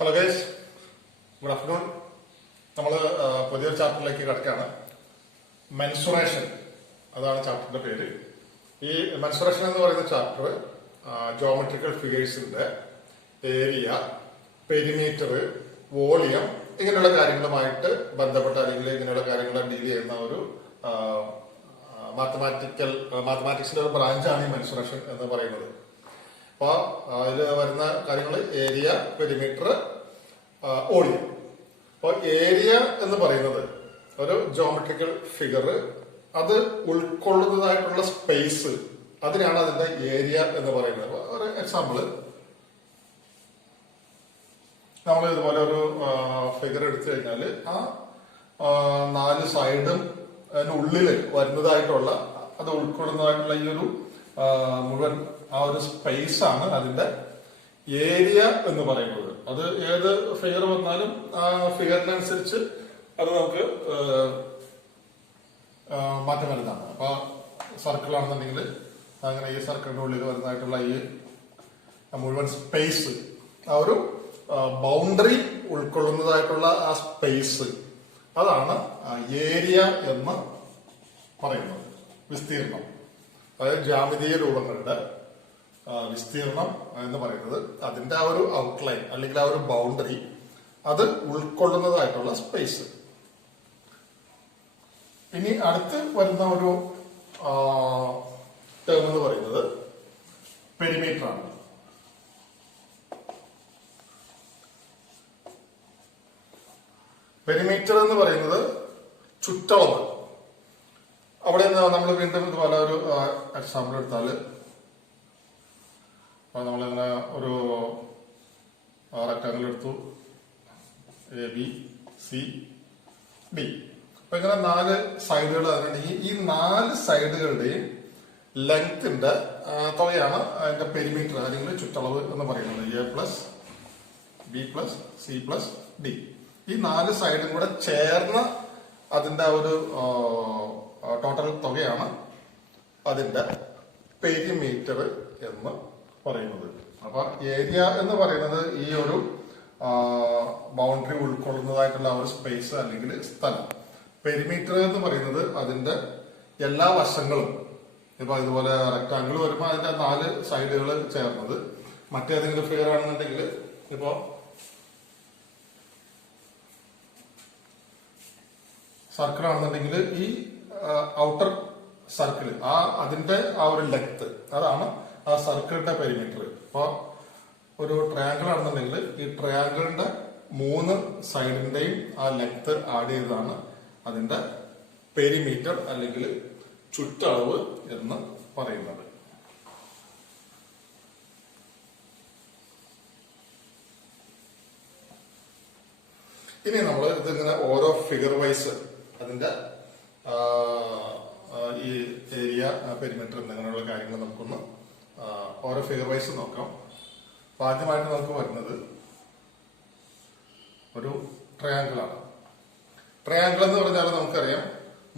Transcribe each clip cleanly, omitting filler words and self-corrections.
Hello guys, good afternoon. നമ്മൾ പുതിയൊരു ചാപ്റ്ററിലേക്ക് കിടക്കുകയാണ്. മെൻസുറേഷൻ, അതാണ് ചാപ്റ്ററിന്റെ പേര്. ഈ മെൻസുറേഷൻ എന്ന് പറയുന്ന ചാപ്റ്റർ ജോമെട്രിക്കൽ ഫിഗേഴ്സിന്റെ ഏരിയ, പെരിമീറ്റർ, വോളിയം ഇങ്ങനെയുള്ള കാര്യങ്ങളുമായിട്ട് ബന്ധപ്പെട്ട അല്ലെങ്കിൽ ഇങ്ങനെയുള്ള കാര്യങ്ങൾ ഡീൽ ചെയ്യുന്ന ഒരു മാത്തമാറ്റിക്സിന്റെ ഒരു ബ്രാഞ്ചാണ് ഈ മെൻസുറേഷൻ എന്ന് പറയുന്നത്. അപ്പൊ അതിൽ വരുന്ന കാര്യങ്ങൾ ഏരിയ, പെരിമീറ്റർ, വോളിയം. അപ്പോൾ ഏരിയ എന്ന് പറയുന്നത് ഒരു ജോമെട്രിക്കൽ ഫിഗർ, അത് ഉൾക്കൊള്ളുന്നതായിട്ടുള്ള സ്പേസ്, അതിനാണ് അതിന്റെ ഏരിയ എന്ന് പറയുന്നത്. ഒരു എക്സാമ്പിള്, നമ്മൾ ഇതുപോലെ ഒരു ഫിഗർ എടുത്തു കഴിഞ്ഞാൽ ആ 4 സൈഡും അതിനുള്ളിൽ വരുന്നതായിട്ടുള്ള, അത് ഉൾക്കൊള്ളുന്നതായിട്ടുള്ള ഈ ഒരു മുഴുവൻ ആ ഒരു സ്പേസ് ആണ് അതിന്റെ ഏരിയ എന്ന് പറയുന്നത്. അത് ഏത് ഫിഗർ വന്നാലും ആ ഫിഗറിനനുസരിച്ച് അത് നമുക്ക് മാറ്റം വരുന്നതാണ്. അപ്പൊ സർക്കിൾ ആണെന്നുണ്ടെങ്കിൽ അങ്ങനെ ഈ സർക്കിളിന്റെ ഉള്ളിൽ വരുന്നതായിട്ടുള്ള ഈ മുഴുവൻ സ്പേസ്, ആ ഒരു ബൗണ്ടറി ഉൾക്കൊള്ളുന്നതായിട്ടുള്ള ആ സ്പേസ്, അതാണ് ഏരിയ എന്ന് പറയുന്നത്. വിസ്തീർണം, അതായത് ജാമിതീയ രൂപങ്ങളുടെ വിസ്തീർണം എന്ന് പറയുന്നത് അതിന്റെ ആ ഒരു ഔട്ട്ലൈൻ അല്ലെങ്കിൽ ആ ഒരു ബൗണ്ടറി, അത് ഉൾക്കൊള്ളുന്നതായിട്ടുള്ള സ്പേസ്. ഇനി അടുത്ത് വരുന്ന ഒരു ടേം എന്ന് പറയുന്നത് പെരിമീറ്റർ ആണ്. പെരിമീറ്റർ എന്ന് പറയുന്നത് ചുറ്റളവ്. അവിടെ നമ്മൾ വീണ്ടും ഇതുപോലെ ഒരു എക്സാമ്പിൾ എടുത്താല്, നമ്മളിങ്ങനെ ഒരു റെക്ടാങ്കിൾ എടുത്തു, എ ബി സി ഡി. അപ്പൊ ഇങ്ങനെ 4 സൈഡുകൾ അതിനുണ്ടെങ്കിൽ ഈ 4 സൈഡുകളുടെയും ലെങ്ത്തിന്റെ തുകയാണ് അതിന്റെ പെരിമീറ്റർ അല്ലെങ്കിൽ ചുറ്റളവ് എന്ന് പറയുന്നത്. A plus B plus C plus D. ഈ 4 സൈഡും കൂടെ ചേർന്ന അതിന്റെ ഒരു ടോട്ടൽ തുകയാണ് അതിന്റെ പെരിമീറ്റർ എന്ന് പറയുന്നത്. അപ്പൊ ഏരിയ എന്ന് പറയുന്നത് ഈ ഒരു ബൗണ്ടറി ഉൾക്കൊള്ളുന്നതായിട്ടുള്ള ഒരു സ്പേസ് അല്ലെങ്കിൽ സ്ഥലം. പെരിമീറ്റർ എന്ന് പറയുന്നത് അതിന്റെ എല്ലാ വശങ്ങളും. ഇപ്പൊ ഇതുപോലെ റെക്ടാങ്കിൾ വരുമ്പോൾ അതിന്റെ 4 സൈഡുകൾ ചേർന്നത്. മറ്റേതെങ്കിലും ഫിഗർ ആണെന്നുണ്ടെങ്കിൽ, ഇപ്പോ സർക്കിൾ ആണെന്നുണ്ടെങ്കിൽ ഈ ഔട്ടർ സർക്കിൾ, അതിന്റെ ആ ഒരു ലെങ്ത്, അതാണ് ആ സർക്കിളിന്റെ പെരിമീറ്റർ. അപ്പൊ ഒരു ട്രയാങ്കിൾ ആണെന്നുണ്ടെങ്കിൽ ഈ ട്രയാങ്കിളിന്റെ 3 സൈഡിന്റെയും ആ ലെങ്ത് ആഡ് ചെയ്തതാണ് അതിന്റെ പെരിമീറ്റർ അല്ലെങ്കിൽ ചുറ്റളവ് എന്ന് പറയുന്നത്. ഇനി നമ്മൾ ഇതിങ്ങനെ ഓരോ ഫിഗർ വൈസ് അതിന്റെ ഈ ഏരിയ, പെരിമീറ്റർ എന്നിങ്ങനെയുള്ള കാര്യങ്ങൾ നമുക്കൊന്ന് ഓരോ ഫിഗർ വൈസ് നോക്കാം. അപ്പൊ ആദ്യമായിട്ട് നമുക്ക് വരുന്നത് ഒരു ട്രയാങ്കിൾ ആണ്. ട്രയാങ്കിൾ എന്ന് പറഞ്ഞാൽ നമുക്കറിയാം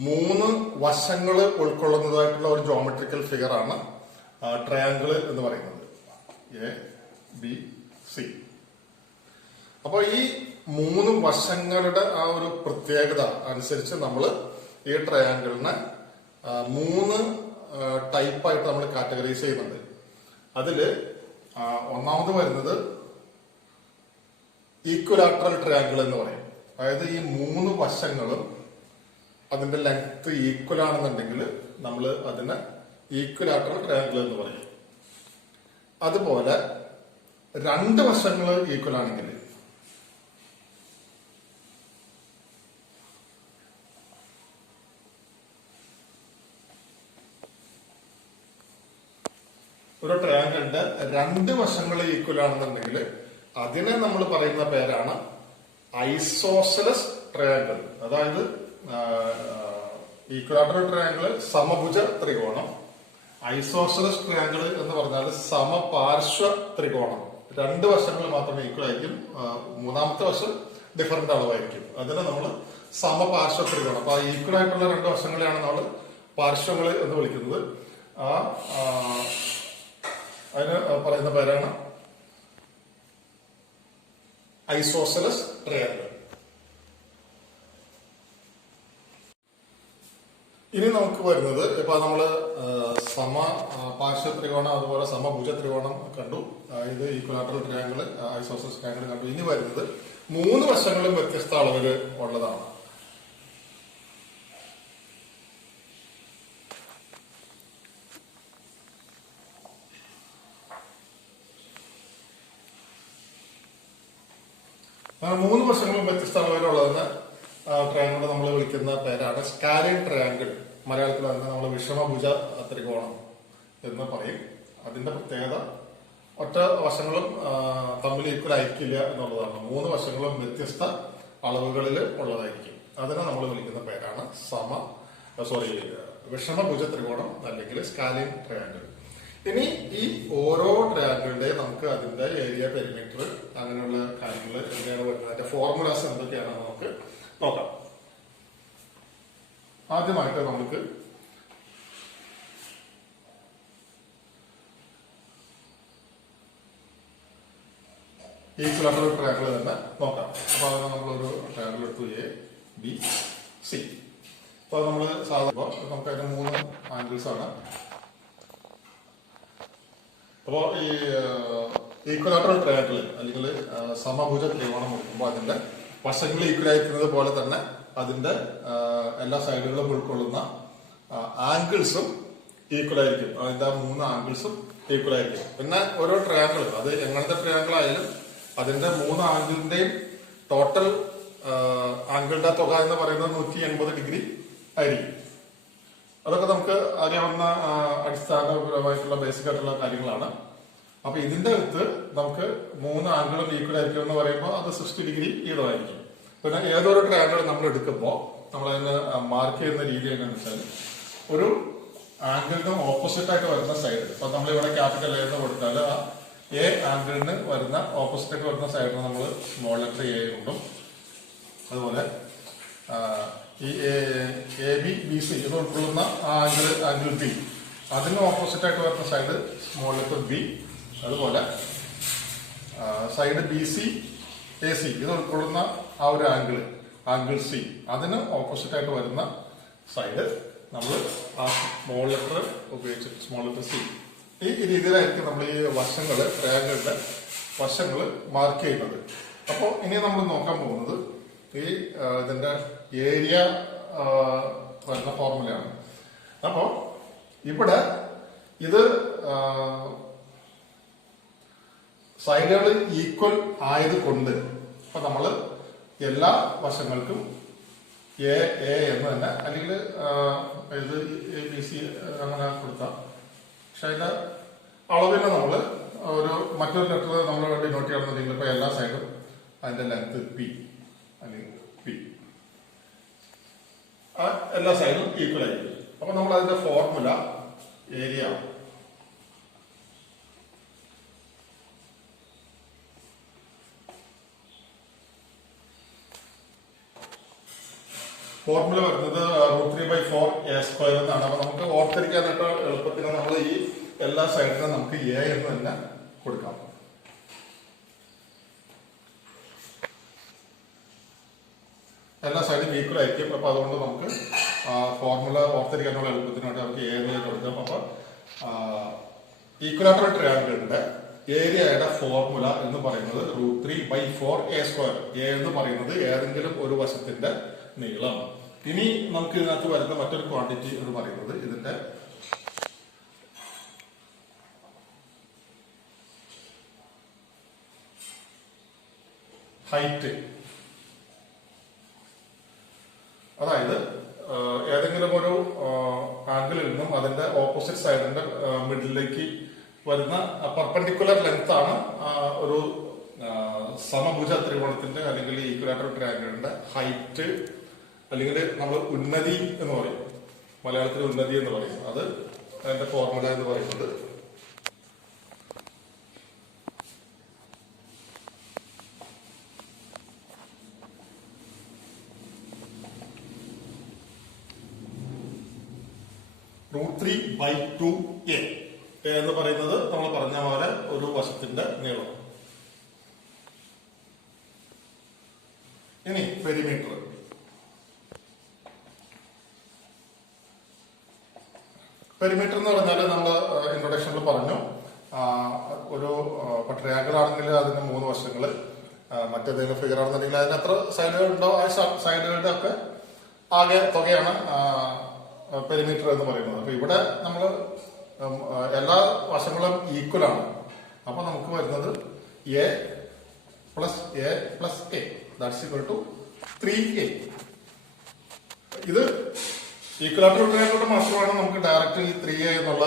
3 വശങ്ങൾ ഉൾക്കൊള്ളുന്നതായിട്ടുള്ള ഒരു ജോമെട്രിക്കൽ ഫിഗർ ആണ് ട്രയാങ്കിൾ എന്ന് പറയുന്നത്. A B C. അപ്പൊ ഈ 3 വശങ്ങളുടെ ആ ഒരു പ്രത്യേകത അനുസരിച്ച് നമ്മൾ ഈ ട്രയാങ്കിളിനെ 3 ടൈപ്പായിട്ട് നമ്മൾ കാറ്റഗറൈസ് ചെയ്യുന്നുണ്ട്. അതില് ഒന്നാമത് വരുന്നത് ഈക്വലാട്രൽ ട്രയാങ്കിൾ എന്ന് പറയും. അതായത് ഈ 3 വശങ്ങളും അതിന്റെ ലെങ്ത് ഈക്വൽ ആണെന്നുണ്ടെങ്കിൽ നമ്മൾ അതിനെ ഈക്വലാട്രൽ ട്രയാങ്കിൾ എന്ന് പറയും. അതുപോലെ 2 വശങ്ങൾ ഈക്വൽ ആണെങ്കിൽ, ഒരു ട്രയാങ്കിളിന്റെ 2 വശങ്ങൾ ഈക്വൽ ആണെന്നുണ്ടെങ്കിൽ അതിനെ നമ്മൾ പറയുന്ന പേരാണ് ഐസോസെലസ് ട്രയാങ്കിൾ. അതായത് ഈക്വലാട്രൽ ട്രയാങ്കിൾ സമഭുജ ത്രികോണം, ഐസോസെലസ് ട്രയാങ്കിൾ എന്ന് പറഞ്ഞാൽ സമപാർശ്വ ത്രികോണം. 2 വശങ്ങൾ മാത്രമേ ഈക്വൽ ആയിരിക്കും, 3ാമത്തെ വശം ഡിഫറന്റ് അളവായിരിക്കും. അതിനെ നമ്മൾ സമപാർശ്വ ത്രികോണം. അപ്പൊ ഈക്വൽ ആയിട്ടുള്ള 2 വശങ്ങളെയാണ് നമ്മൾ പാർശ്വങ്ങൾ എന്ന് വിളിക്കുന്നത്. അതിന് പറയുന്ന പേരാണ് ഐസോസെലസ് ട്രയാങ്കിൾ. ഇനി നമുക്ക് വരുന്നത് ഇപ്പൊ നമ്മള് സമ പാർശ്വ ത്രികോണം അതുപോലെ സമഭുജ ത്രികോണം കണ്ടു. ഇത് ഈക്വലാറ്ററൽ ട്രയാങ്കിൾ, ഐസോസെലസ് ട്രയാങ്കിൾ കണ്ടു. ഇനി വരുന്നത് 3 വശങ്ങളും വ്യത്യസ്ത അളവില് ഉള്ളതാണ്. അങ്ങനെ 3 വശങ്ങളും വ്യത്യസ്ത അളവിലുള്ളതിന് ട്രയാങ്കിൾ നമ്മൾ വിളിക്കുന്ന പേരാണ് സ്കാലിൻ ട്രയാങ്കിൾ. മലയാളത്തിൽ തന്നെ നമ്മൾ വിഷമഭുജ ത്രികോണം എന്ന് പറയും. അതിന്റെ പ്രത്യേകത ഒറ്റ വശങ്ങളും തമ്മിൽ ഈക്വൽ ആയിരിക്കില്ല എന്നുള്ളതാണ്. 3 വശങ്ങളും വ്യത്യസ്ത അളവുകളിൽ ഉള്ളതായിരിക്കും. അതിനെ നമ്മൾ വിളിക്കുന്ന പേരാണ് വിഷമഭുജ ത്രികോണം അല്ലെങ്കിൽ സ്കാലിൻ ട്രയാങ്കിൾ. ഇനി ഈ ഓരോ ട്രയാങ്കിളിന്റെ നമുക്ക് അതിന്റെ ഏരിയ, പെരിമീറ്റർ, അങ്ങനെയുള്ള കാര്യങ്ങൾ എന്താണ് വരുന്നത്, അതിന്റെ ഫോർമുലാസ് എന്തൊക്കെയാണെന്ന് നമുക്ക് നോക്കാം. ആദ്യമായിട്ട് നമുക്ക് ഈക്വലാറ്ററൽ ട്രയാങ്കിൾ തന്നെ നോക്കാം. അപ്പൊ അതിന് നമ്മളൊരു ട്രയാങ്കിൾ എടുത്തു, എ ബി സി. അപ്പൊ നമ്മൾ സാധാരണ നമുക്ക് അതിന് 3 ആംഗിൾസ് ആണ്. അപ്പോ ഈ ഈക്വലാറ്ററൽ ട്രയാങ്കിൾ അല്ലെങ്കിൽ സമഭുജ ത്രികോണം എടുക്കുമ്പോൾ അതിന്റെ വശങ്ങൾ ഈക്വൽ ആയിരിക്കുന്നത് പോലെ തന്നെ അതിന്റെ എല്ലാ സൈഡുകളും ഉൾക്കൊള്ളുന്ന ആംഗിൾസും ഈക്വൽ ആയിരിക്കും. അതിന്റെ 3 ആംഗിൾസും ഈക്വൽ ആയിരിക്കും. പിന്നെ ഓരോ ട്രയാങ്കിൾ, അത് എങ്ങനത്തെ ട്രയാങ്കിൾ ആയാലും അതിന്റെ 3 ആംഗിളിന്റെയും ടോട്ടൽ ആംഗിളിന്റെ തുക എന്ന് പറയുന്നത് 180 ഡിഗ്രി ആയിരിക്കും. അതൊക്കെ നമുക്ക് അറിയാവുന്ന അടിസ്ഥാനപരമായിട്ടുള്ള ബേസിക് ആയിട്ടുള്ള കാര്യങ്ങളാണ്. അപ്പൊ ഇതിന്റെ അടുത്ത് നമുക്ക് 3 ആംഗിളും ഈക്വൽ ആയിരിക്കും എന്ന് പറയുമ്പോൾ അത് 60 ഡിഗ്രി ഈടമായിരിക്കും. പിന്നെ ഏതൊരു ട്രയാങ്കിൾ നമ്മൾ എടുക്കുമ്പോൾ നമ്മൾ അതിന് മാർക്ക് ചെയ്യുന്ന രീതി എങ്ങനെയാണെന്ന് വെച്ചാൽ, ഒരു ആംഗിളിന് ഓപ്പോസിറ്റ് ആയിട്ട് വരുന്ന സൈഡ്, ഇപ്പൊ നമ്മളിവിടെ ക്യാപിറ്റൽ എന്ന് കൊടുത്താൽ ആ എ ആംഗിളിന് വരുന്ന ഓപ്പോസിറ്റ് ആയിട്ട് വരുന്ന സൈഡിന് നമ്മൾ സ്മോൾ ലെറ്റർ എ കൊണ്ടും, അതുപോലെ ഈ എ ബി ബി സി ഇത് ഉൾക്കൊള്ളുന്ന ആംഗിൾ ബി, അതിന് ഓപ്പോസിറ്റ് ആയിട്ട് വരുന്ന സൈഡ് സ്മോൾ ലെറ്റർ ബി, അതുപോലെ side B C A C ഇത് ഉൾക്കൊള്ളുന്ന ആ ഒരു ആംഗിൾ സി, അതിന് ഓപ്പോസിറ്റ് ആയിട്ട് വരുന്ന സൈഡ് നമ്മൾ ആ സ്മോൾ ലെറ്റർ ഉപയോഗിച്ചിട്ട് സ്മോൾ ലെറ്റർ സി, ഈ രീതിയിലായിരിക്കും നമ്മൾ ഈ വശങ്ങള്, ട്രയാങ്കിളിന്റെ വശങ്ങൾ മാർക്ക് ചെയ്യുന്നത്. അപ്പോൾ ഇനി നമ്മൾ നോക്കാൻ പോകുന്നത് ഈ ഇതിന്റെ ഏരിയ വരുന്ന ഫോർമുലയാണ്. അപ്പോ ഇവിടെ ഇത് സൈഡുകൾ ഈക്വൽ ആയതുകൊണ്ട് ഇപ്പൊ നമ്മള് എല്ലാ വശങ്ങൾക്കും എ എ എന്ന് തന്നെ, അല്ലെങ്കിൽ ഇത് എ ബി സി അങ്ങനെ കൊടുക്കാം. പക്ഷെ അതിന്റെ അളവിന് നമ്മള് മറ്റൊരു ലെറ്റർ നമ്മൾ ഡിനോട്ട് ചെയ്യണമെന്നുണ്ടെങ്കിൽ ഇപ്പൊ എല്ലാ സൈഡും അതിന്റെ ലെങ്ത് പി അല്ലെങ്കിൽ പി, എല്ലാ സൈഡും ഈക്വൽ ആയിരിക്കും. അപ്പൊ നമ്മൾ അതിന്റെ ഫോർമുല ഏരിയ ഫോർമുല വരുന്നത് √3/4 a² എന്നാണ്. അപ്പൊ നമുക്ക് ഓർത്തിരിക്കാനായിട്ട് എളുപ്പത്തിന് നമ്മൾ ഈ എല്ലാ സൈഡിനും നമുക്ക് എ എന്ന് തന്നെ കൊടുക്കാം. എല്ലാ സൈഡും ഈക്വൽ ആയിരിക്കും. അപ്പൊ അതുകൊണ്ട് നമുക്ക് ഫോർമുല ഓർത്തിരിക്കാനുള്ള എളുപ്പത്തിനായിട്ട് നമുക്ക് എ എന്ന് കൊടുക്കാം. അപ്പൊ ഈക്വലാറ്ററൽ ട്രയാങ്കിളിന്റെ ഏരിയയുടെ ഫോർമുല എന്ന് പറയുന്നത് √3/4 a². എ എന്ന് പറയുന്നത് ഏതെങ്കിലും ഒരു വശത്തിന്റെ നീളം. ഇനി നമുക്ക് ഇതിനകത്ത് വരുന്ന മറ്റൊരു ക്വാണ്ടിറ്റി എന്ന് പറയുന്നത് ഇതിന്റെ ഹൈറ്റ്. അതായത് ഏതെങ്കിലും ഒരു ആംഗിളിൽ നിന്നും അതിന്റെ ഓപ്പോസിറ്റ് സൈഡിന്റെ മിഡിലേക്ക് വരുന്ന പെർപെൻഡിക്കുലർ ലെങ്ത് ആണ് ഒരു സമഭുജ ത്രികോണത്തിന്റെ അല്ലെങ്കിൽ ഈക്വലാറ്ററൽ ട്രയാങ്കിളിന്റെ ഹൈറ്റ്, അല്ലെങ്കിൽ നമ്മൾ ഉന്നതി എന്ന് പറയും, മലയാളത്തിൽ ഉന്നതി എന്ന് പറയും. അത് അതിന്റെ ഫോർമുല എന്ന് പറയുന്നത് √3/2a എന്ന് പറയുന്നത് നമ്മൾ പറഞ്ഞ പോലെ ഒരു വശത്തിന്റെ നീളം. ഇനി പെരിമീറ്റർ. പെരിമീറ്റർ എന്ന് പറഞ്ഞാൽ നമ്മൾ ഇൻട്രൊഡക്ഷനിൽ പറഞ്ഞു, ഒരു ട്രയാങ്കിൾ ആണെങ്കിൽ അതിന് 3 വശങ്ങൾ, മറ്റേതെങ്കിലും ഫിഗർ ആണെന്നുണ്ടെങ്കിൽ അതിന് എത്ര സൈഡുകൾ ഉണ്ടോ ആ സൈഡുകളുടെ ഒക്കെ ആകെ തുകയാണ് പെരിമീറ്റർ എന്ന് പറയുന്നത്. അപ്പൊ ഇവിടെ നമ്മൾ എല്ലാ വശങ്ങളും ഈക്വൽ ആണ്. അപ്പൊ നമുക്ക് വരുന്നത് A plus A plus A that's equal to 3a. ഇത് ഈക്വലാറ്ററൽ ട്രയാങ്കിളുടെ മാത്രമാണ് നമുക്ക് ഡയറക്റ്റ് ഈ 3a എന്നുള്ള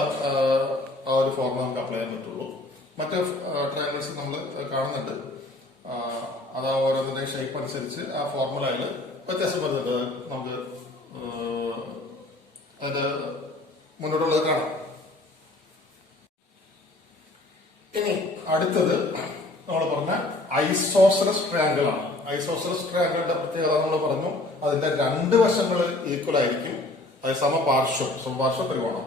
ആ ഒരു ഫോർമുല നമുക്ക് അപ്ലൈ ചെയ്യാൻ പറ്റുള്ളൂ. മറ്റ് ട്രയാങ്കിൾസ് നമ്മൾ കാണുന്നുണ്ട്, അത് ഓരോന്നിന്റെ ഷേപ്പ് അനുസരിച്ച് ആ ഫോർമുലയിൽ വ്യത്യാസം വരുന്നുണ്ട്. നമുക്ക് അതിന്റെ മുന്നോട്ടുള്ളത് കാണാം. ഇനി അടുത്തത് നമ്മൾ പറഞ്ഞ ഐസോസെലസ് ട്രയാങ്കിൾ ആണ്. ഐസോസെലസ് ട്രയാങ്കിളിന്റെ പ്രത്യേകത നമ്മൾ പറഞ്ഞു, അതിന്റെ 2 വശങ്ങൾ ഈക്വൽ ആയിരിക്കും, അത് സമപാർശ്വ ത്രികോണം.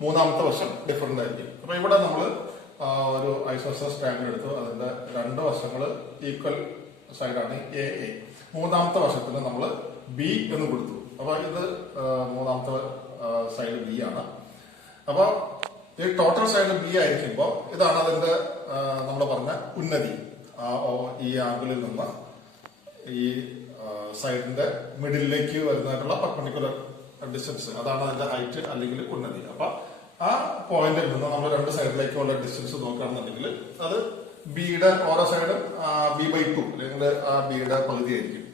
3ാമത്തെ വശം ഡിഫറന്റ് ആയിരിക്കും. അപ്പൊ ഇവിടെ നമ്മൾ ഒരു ഐസോസെലസ് ട്രയാങ്കിൾ എടുത്തു, അതിന്റെ 2 വശങ്ങൾ ഈക്വൽ സൈഡാണ് എ എ. 3ാമത്തെ വശത്തിന് നമ്മൾ ബി എന്ന് കൊടുത്തു. അപ്പൊ ഇത് 3ാമത്തെ സൈഡ് ബി ആണ്. അപ്പൊ ഈ ടോട്ടൽ സൈഡ് ബി ആയിരിക്കുമ്പോൾ ഇതാണ് അതിന്റെ നമ്മൾ പറഞ്ഞ ഉന്നതി. ഈ ആംഗിളിൽ നിന്ന് ഈ സൈഡിന്റെ മിഡിലേക്ക് വരുന്നതായിട്ടുള്ള പെർപെൻഡിക്കുലർ ഡിസ്റ്റൻസ്, അതാണ് അതിന്റെ ഹൈറ്റ് അല്ലെങ്കിൽ ഉന്നതി. അപ്പൊ ആ പോയിന്റിൽ നിന്ന് നമ്മൾ 2 സൈഡിലേക്കുള്ള ഡിസ്റ്റൻസ് നോക്കുകയാണെന്നുണ്ടെങ്കിൽ അത് ബിയുടെ ഓരോ സൈഡും b/2 അല്ലെങ്കിൽ ആ ബിയുടെ പകുതി ആയിരിക്കും.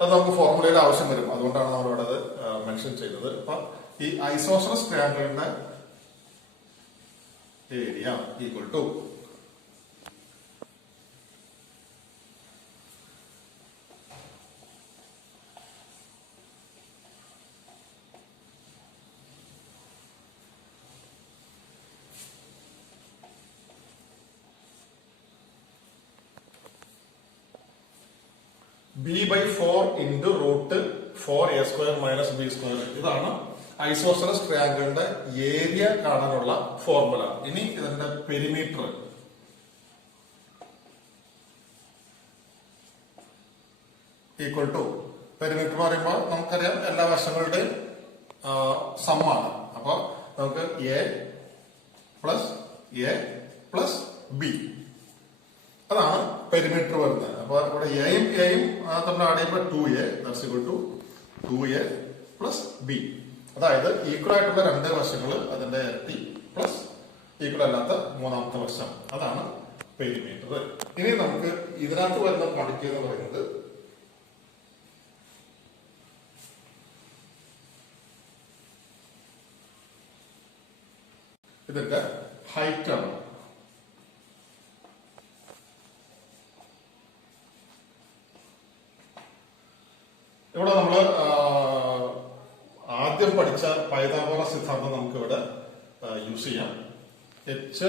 അത് നമുക്ക് ഫോർമുലയുടെ ആവശ്യം വരും, അതുകൊണ്ടാണ് നമ്മൾ ഇവിടെ അത് മെൻഷൻ ചെയ്തത്. അപ്പൊ ഈ ഐസോസെലസ് ട്രയാങ്കിളിന്റെ area equal to b/4 into √4a² - b². ഇതാണ് ഐസോസെലസ് ട്രയാങ്കിളിന്റെ ഏരിയ കാണാനുള്ള ഫോർമുല. ഇനി ഇതിന്റെ പെരിമീറ്റർ ഈക്വൽ ടു, പെരിമീറ്റർ പറയുമ്പോൾ നമുക്കറിയാം എല്ലാ വശങ്ങളുടെയും സമ്മാണ്. അപ്പൊ നമുക്ക് എ പ്ലസ് ബി, അതാണ് പെരിമീറ്റർ വരുന്നത്. അപ്പൊ ഇവിടെ എയും തമ്മിൽ ആഡ് ചെയ്യുമ്പോൾ 2a that's equal to 2a plus B. അതായത് ഈക്വൽ ആയിട്ടുള്ള 2 വശങ്ങൾ അതിന്റെ ഇരട്ടി പ്ലസ് ഈക്വൽ അല്ലാത്ത 3ാമത്തെ വശം, അതാണ് പെരിമീറ്റർ. ഇനി നമുക്ക് ഇതിനകത്ത് വരുന്ന ക്വാണ്ടിറ്റി എന്ന് പറയുന്നത് ഇതിന്റെ ഹൈറ്റ് ആണ്. ഇവിടെ നമ്മള് ആദ്യം പഠിച്ച പൈതഗോറസ് സിദ്ധാന്തം നമുക്ക് ഇവിടെ യൂസ് ചെയ്യാം. h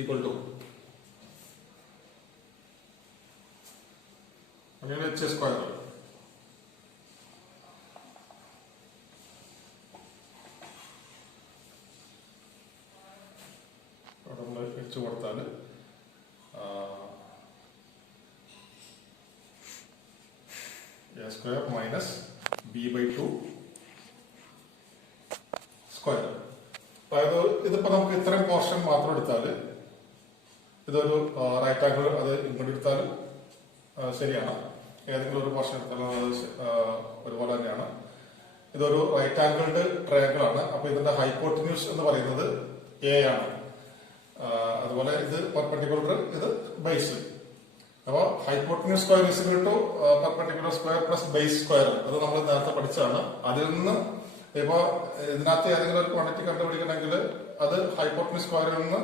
ഈക്വൽ ടു അങ്ങനെ h². നമ്മൾ h കൊടുത്താൽ a² മൈനസ് b/2 സ്ക്വയർ. അതായത് ഇതിപ്പോ നമുക്ക് ഇത്രയും പോർഷൻ മാത്രം എടുത്താല്, ഇതൊരു റൈറ്റ് ആംഗിൾ, അത് ഇങ്ങോട്ട് എടുത്താലും ശരിയാണ്, ഏതെങ്കിലും ഒരു പോർഷൻ എടുത്താലും അത് ഒരുപോലെ തന്നെയാണ്. ഇതൊരു റൈറ്റ് ആംഗിൾഡ് ട്രയാങ്കിൾ ആണ്. അപ്പൊ ഇതിന്റെ ഹൈപ്പോട്ടിന്യൂസ് എന്ന് പറയുന്നത് a ആണ്. അതുപോലെ ഇത് പെർപെൻഡിക്കുലർ, ഇത് ബേസ്. അപ്പൊ hypotenuse square is equal to perpendicular square plus base square. അത് നമ്മൾ നേരത്തെ പഠിച്ചാണ്. അതിൽ നിന്ന് ഇപ്പൊ ഇതിനകത്ത് ഏതെങ്കിലും ഒരു ക്വാണ്ടിറ്റി കണ്ടുപിടിക്കണമെങ്കിൽ അത് ഹൈപ്പോട്ടിന്യൂസ് സ്ക്വയറിൽ നിന്ന്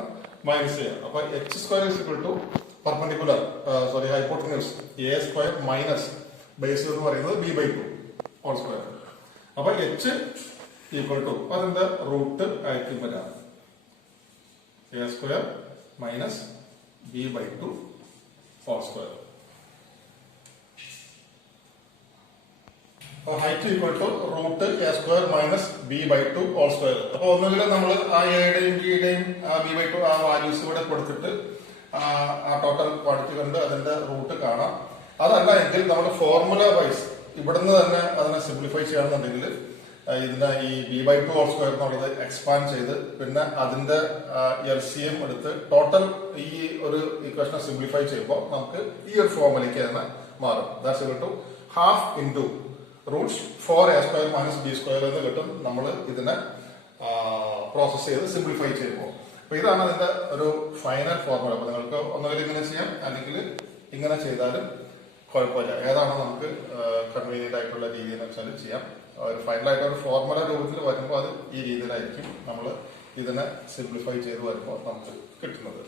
മൈനസ് ചെയ്യാം. അപ്പൊ h² is equal to perpendicular hypotenuse a² minus base എന്ന് പറയുന്നത് b/2 ഹോൾ സ്ക്വയർ. അപ്പൊ h ഈക്വൽ ടു അതിന്റെ റൂട്ട് ആയിരിക്കും വരാം, a² minus b/2 whole square. Height equal to root a² minus b/2 whole square. അപ്പൊ ഒന്നുകിൽ നമ്മൾ ആ എയുടെയും ബിയുടെയും b/2 ആ വാല്യൂസ് ഇവിടെ കൊടുത്തിട്ട് ആ ടോട്ടൽ ക്വാണ്ടിറ്റി കണ്ട് അതിന്റെ റൂട്ട് കാണാം. അതല്ല എങ്കിൽ നമ്മൾ ഫോർമുല വൈസ് ഇവിടുന്ന് തന്നെ അതിനെ സിംപ്ലിഫൈ ചെയ്യുകയാണെന്നുണ്ടെങ്കിൽ ഇതിനെ ഈ b/2 എന്നുള്ളത് എക്സ്പാൻഡ് ചെയ്ത് പിന്നെ അതിന്റെ LCM എടുത്ത് ടോട്ടൽ ഈ ഒരു ഇക്വേഷനെ സിംപ്ലിഫൈ ചെയ്യുമ്പോൾ നമുക്ക് ഈ ഒരു ഫോർമുലയ്ക്ക് തന്നെ മാറും. That's equal to half into roots 4a² - b² എന്ന് കിട്ടും നമ്മൾ ഇതിനെ പ്രോസസ് ചെയ്ത് സിംപ്ലിഫൈ ചെയ്യുമ്പോൾ. അപ്പൊ ഇതാണ് അതിന്റെ ഒരു ഫൈനൽ ഫോർമുല. അപ്പൊ നിങ്ങൾക്ക് ഒന്നുകിൽ ഇങ്ങനെ ചെയ്യാം, അല്ലെങ്കിൽ ഇങ്ങനെ ചെയ്താലും കുഴപ്പമില്ല. ഏതാണ് നമുക്ക് കൺവീനിയന്റ് ആയിട്ടുള്ള രീതി എന്ന് വെച്ചാൽ ചെയ്യാം. ഒരു ഫൈനലായിട്ട് ഒരു ഫോർമുല രൂപത്തിൽ വരുമ്പോൾ അത് ഈ രീതിയിലായിരിക്കും നമ്മൾ ഇതിനെ സിംപ്ലിഫൈ ചെയ്ത് വരുമ്പോൾ നമുക്ക് കിട്ടുന്നത്.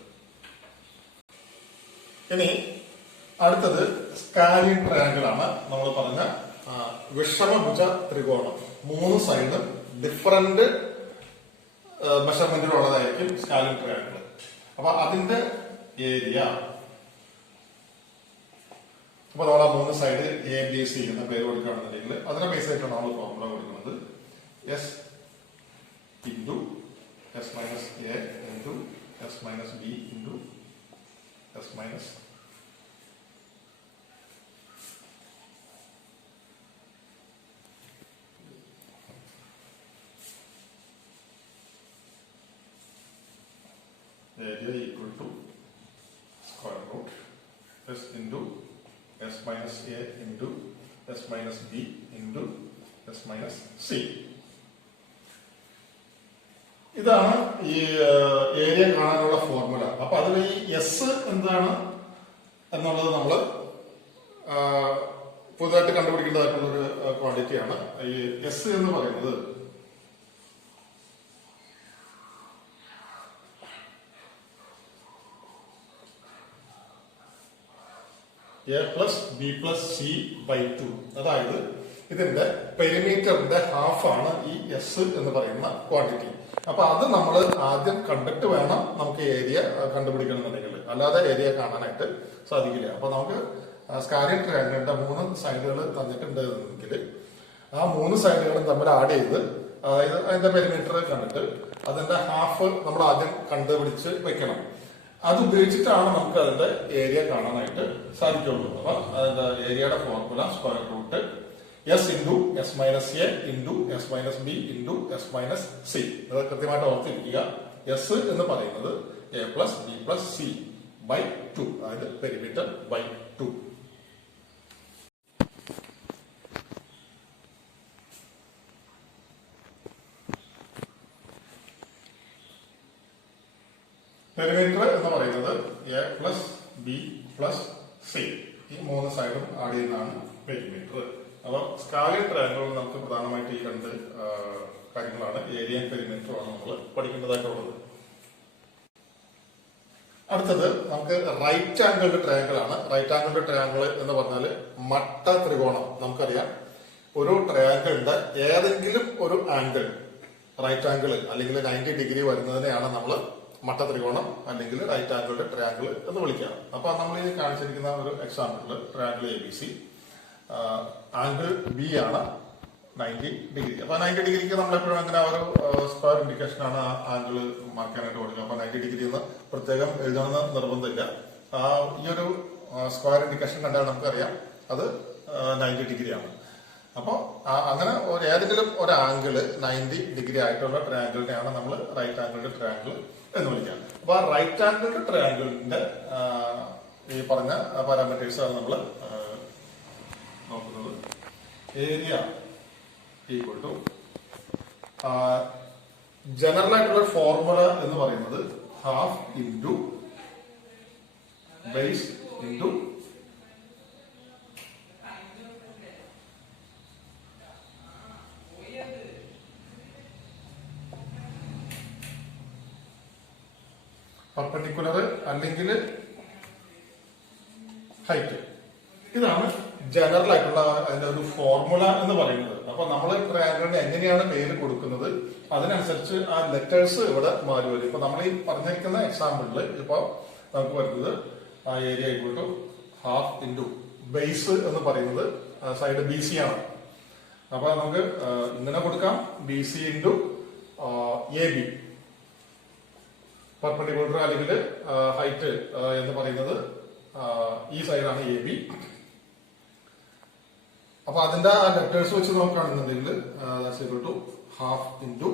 ഇനി അടുത്തത് സ്കാലിൻ ട്രയാങ്കിൾ ആണ്. നമ്മൾ പറഞ്ഞ വിഷമഭുജ ത്രികോണം. 3 സൈഡ് ഡിഫറന്റ് മെഷർമെന്റിലുള്ളതായിരിക്കും സ്കാലിൻ ട്രയാങ്കിൾ. അപ്പൊ അതിന്റെ ഏരിയ, അപ്പൊ നമ്മൾ ആ 3 സൈഡ് ABC എന്ന പേര് കൊടുക്കുകയാണെന്നുണ്ടെങ്കിൽ അതിനെ ബേസ് ആയിട്ടാണ് നമ്മൾ ഫോർമുല കൊടുക്കുന്നത്. S into S minus A into S minus B into S minus area equal to square root S into S minus A into S minus B into S minus C. ഇതാണ് ഈ area കാണാനുള്ള formula. അപ്പൊ അതിൽ ഈ S എന്താണ് എന്നുള്ളത് നമ്മൾ പുതുതായിട്ട് കണ്ടുപിടിക്കേണ്ടതായിട്ടുള്ള ഒരു ക്വാണ്ടിറ്റിയാണ്. ഈ എസ് എന്ന് പറയുന്നത് A plus B plus C/2. അതായത് ഇതിന്റെ പെരിമീറ്ററിന്റെ ഹാഫ് ആണ് ഈ എസ് എന്ന് പറയുന്ന ക്വാണ്ടിറ്റി. അപ്പൊ അത് നമ്മൾ ആദ്യം കണ്ടിട്ട് വേണം നമുക്ക് ഏരിയ കണ്ടുപിടിക്കണമെന്നുണ്ടെങ്കിൽ, അല്ലാതെ ഏരിയ കാണാനായിട്ട് സാധിക്കില്ല. അപ്പൊ നമുക്ക് സ്കാലിൻ ട്രയാങ്കിളിന്റെ 3 സൈഡുകൾ തന്നിട്ടുണ്ട് എങ്കിൽ ആ 3 സൈഡുകളും തമ്മിൽ ആഡ് ചെയ്ത്, അതായത് അതിന്റെ പെരിമീറ്റർ കണ്ടിട്ട് അതിന്റെ ഹാഫ് നമ്മൾ ആദ്യം കണ്ടുപിടിച്ച് വെക്കണം. അത് ഉപയോഗിച്ചിട്ടാണ് നമുക്ക് അതിന്റെ ഏരിയ കാണാനായിട്ട് സാധിക്കുള്ളൂ. അപ്പൊ അതിന്റെ ഏരിയയുടെ formula square root S into S minus A into S minus B into S minus C. അത് കൃത്യമായിട്ട് ഓർത്തിരിക്കുക. എസ് എന്ന് പറയുന്നത് A plus B plus C by 2, അതായത് പെരിമീറ്റർ ബൈ 2. പെരിമീറ്റർ എന്ന് പറയുന്നത് A plus B plus C, ഈ 3 സൈഡും ആഡ് ചെയ്യുന്നതാണ് പെരിമീറ്റർ. അപ്പൊ സ്കാലിൻ ട്രയാങ്കിളിൽ നമുക്ക് പ്രധാനമായിട്ട് ഈ 2 കാര്യങ്ങളാണ്, ഏരിയ പെരിമീറ്ററും ആണ് നമ്മൾ പഠിക്കേണ്ടതായിട്ടുള്ളത്. അടുത്തത് നമുക്ക് റൈറ്റ് ആംഗിൾഡ് ട്രയാങ്കിൾ ആണ്. റൈറ്റ് ആംഗിൾഡ് ട്രയാങ്കിൾ എന്ന് പറഞ്ഞാൽ മട്ട ത്രികോണം. നമുക്കറിയാം ഒരു ട്രയാങ്കിളിന്റെ ഏതെങ്കിലും ഒരു ആംഗിൾ, റൈറ്റ് ആംഗിൾ അല്ലെങ്കിൽ 90 ഡിഗ്രി വരുന്നതിനെയാണ് നമ്മൾ മട്ട ത്രികോണം അല്ലെങ്കിൽ റൈറ്റ് ആംഗിൾഡ് ട്രയാങ്കിൾ എന്ന് വിളിക്കുക. അപ്പൊ നമ്മൾ ഈ കാണിച്ചിരിക്കുന്ന ഒരു എക്സാമ്പിളിൽ ട്രയാങ്കിൾ ABC, ആംഗിൾ ബി ആണ് 90 ഡിഗ്രി. അപ്പൊ 90 ഡിഗ്രിക്ക് നമ്മളെപ്പോഴും അങ്ങനെ ഒരു സ്ക്വയർ ഇൻഡിക്കേഷൻ ആണ് ആ ആംഗിൾ മാർക്കാനായിട്ട് കൊടുക്കുക. അപ്പൊ 90 ഡിഗ്രി എന്ന് പ്രത്യേകം എഴുതണമെന്ന് നിർബന്ധമില്ല. ഈ ഒരു സ്ക്വയർ ഇൻഡിക്കേഷൻ കണ്ടാൽ നമുക്കറിയാം അത് 90 ഡിഗ്രിയാണ്. അപ്പോൾ അങ്ങനെ ഏതെങ്കിലും ഒരു ആംഗിൾ 90 ഡിഗ്രി ആയിട്ടുള്ള ട്രയാങ്കിളിനെയാണ് നമ്മൾ റൈറ്റ് ആംഗിൾഡ് ട്രയാങ്കിൾ എന്ന് വിളിക്കാം. അപ്പൊ ആ റൈറ്റ് ആംഗിൾഡ് ട്രയാങ്കിളിന്റെ ഈ പറഞ്ഞ പാരാമീറ്റേഴ്സ് ആണ് നമ്മൾ നോക്കുന്നത്. ഏരിയ ഈക്വൽ ടു ജനറൽ ആയിട്ടുള്ള ഫോർമുല എന്ന് പറയുന്നത് half into base into perpendicular അല്ലെങ്കിൽ ഹൈറ്റ്. ഇതാണ് ജനറൽ ആയിട്ടുള്ള അതിന്റെ ഒരു ഫോർമുല എന്ന് പറയുന്നത്. അപ്പൊ നമ്മൾ ട്രയാങ്കിളിന് എങ്ങനെയാണ് പേര് കൊടുക്കുന്നത് അതിനനുസരിച്ച് ആ ലെറ്റേഴ്സ് ഇവിടെ മാറി വരും. ഇപ്പൊ നമ്മൾ ഈ പറഞ്ഞിരിക്കുന്ന എക്സാമ്പിളിൽ ഇപ്പൊ നമുക്ക് വരുന്നത് ആ area equal to half into base എന്ന് പറയുന്നത് സൈഡ് BC ആണ്. അപ്പൊ നമുക്ക് ഇങ്ങനെ കൊടുക്കാം, BC ഇൻറ്റു AB. പെർപെൻഡിക്കുലർ അല്ലെങ്കിൽ ഹൈറ്റ് എന്ന് പറയുന്നത് ഈ സൈഡാണ് AB. അപ്പൊ അതിന്റെ ആ ലെറ്റേഴ്സ് വെച്ച് നോക്കുകയാണെന്നുണ്ടെങ്കിൽ that's equal to half into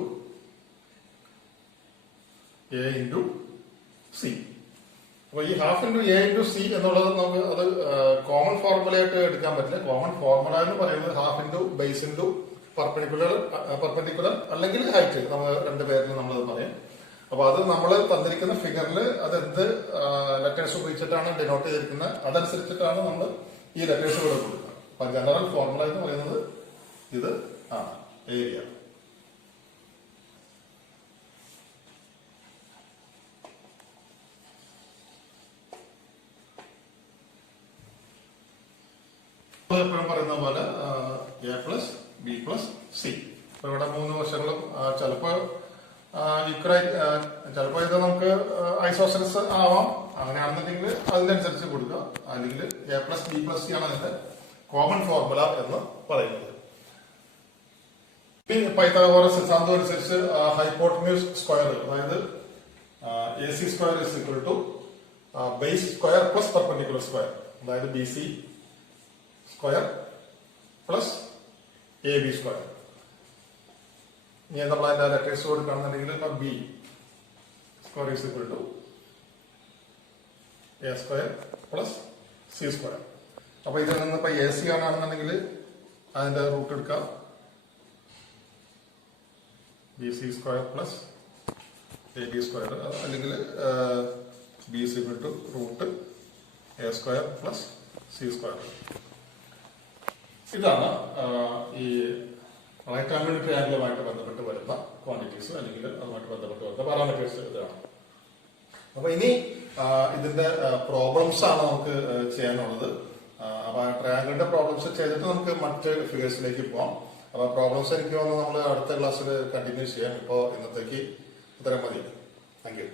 A into C. അപ്പൊ ഈ half into A into C എന്നുള്ളത് നമുക്ക് അത് കോമൺ ഫോർമുലയായിട്ട് എടുക്കാൻ പറ്റില്ല. കോമൺ ഫോർമുല എന്ന് പറയുന്നത് half into base into perpendicular അല്ലെങ്കിൽ ഹൈറ്റ്, നമ്മൾ രണ്ട് പേരിൽ നമ്മളത് പറയും. അപ്പൊ അത് നമ്മൾ തന്നിരിക്കുന്ന ഫിഗറിൽ അത് എന്ത് ലെറ്റേഴ്സ് ഉപയോഗിച്ചിട്ടാണ് ഡിനോട്ട് ചെയ്തിരിക്കുന്നത് അതനുസരിച്ചിട്ടാണ് നമ്മൾ ഈ ലെറ്റേഴ്സ് ഇവിടെ കൊടുക്കുക. അപ്പൊ ജനറൽ ഫോർമുല എന്ന് പറയുന്നത് ഇത് ആണ്, ഏരിയ. എപ്പോഴും പറയുന്ന പോലെ A plus B plus C. ഇപ്പൊ ഇവിടെ മൂന്ന് വശങ്ങളും ചിലപ്പോ ചിലപ്പോ ഇത് നമുക്ക് ഐസോസെൽസ് ആവാം. അങ്ങനെയാണെന്നുണ്ടെങ്കിൽ അതിനനുസരിച്ച് കൊടുക്കുക. അല്ലെങ്കിൽ A plus B plus C ആണ് അതിന്റെ കോമൺ ഫോർമുല എന്ന് പറയുന്നത്. പൈത്തഗോറസ് സിദ്ധാന്തം അനുസരിച്ച് ഹൈപ്പോട്ടന്യൂസ് സ്ക്വയർ, അതായത് A C square is equal to base square plus perpendicular square, അതായത് B C square plus A B square. ഇനി നമ്മൾ അതിന്റെ ലെറ്റേഴ്സ് കൊടുക്കുകയാണെന്നുണ്ടെങ്കിൽ ഇപ്പൊ B square is equal to A square plus C square. അപ്പൊ ഇതിൽ നിന്ന് ഇപ്പൊ എ സി ആണെന്നുണ്ടെങ്കിൽ അതിന്റെ റൂട്ട് എടുക്കാം, B C square plus A B square, അല്ലെങ്കിൽ B is equal to root A square plus C square. ഇതാണ് ഈ റൈറ്റ് ആംഗിൾ ട്രയാങ്കിളുമായിട്ട് ബന്ധപ്പെട്ട് വരുന്ന ക്വാണ്ടിറ്റീസ്, അല്ലെങ്കിൽ അതുമായിട്ട് ബന്ധപ്പെട്ട് വരുന്ന പാരാമീറ്റേഴ്സ് ഇതാണ്. അപ്പൊ ഇനി ഇതിന്റെ പ്രോബ്ലംസ് ആണ് നമുക്ക് ചെയ്യാനുള്ളത്. അപ്പൊ ട്രയാങ്കിളിന്റെ പ്രോബ്ലംസ് ചെയ്തിട്ട് നമുക്ക് മറ്റ് ഫിഗേഴ്സിലേക്ക് പോവാം. അപ്പൊ പ്രോബ്ലംസ് എനിക്ക് തോന്നുന്നു നമ്മൾ അടുത്ത ക്ലാസ്സിൽ കണ്ടിന്യൂ ചെയ്യാം. ഇപ്പോ ഇന്നത്തേക്ക് ഇത്രയും മതി. Thank you.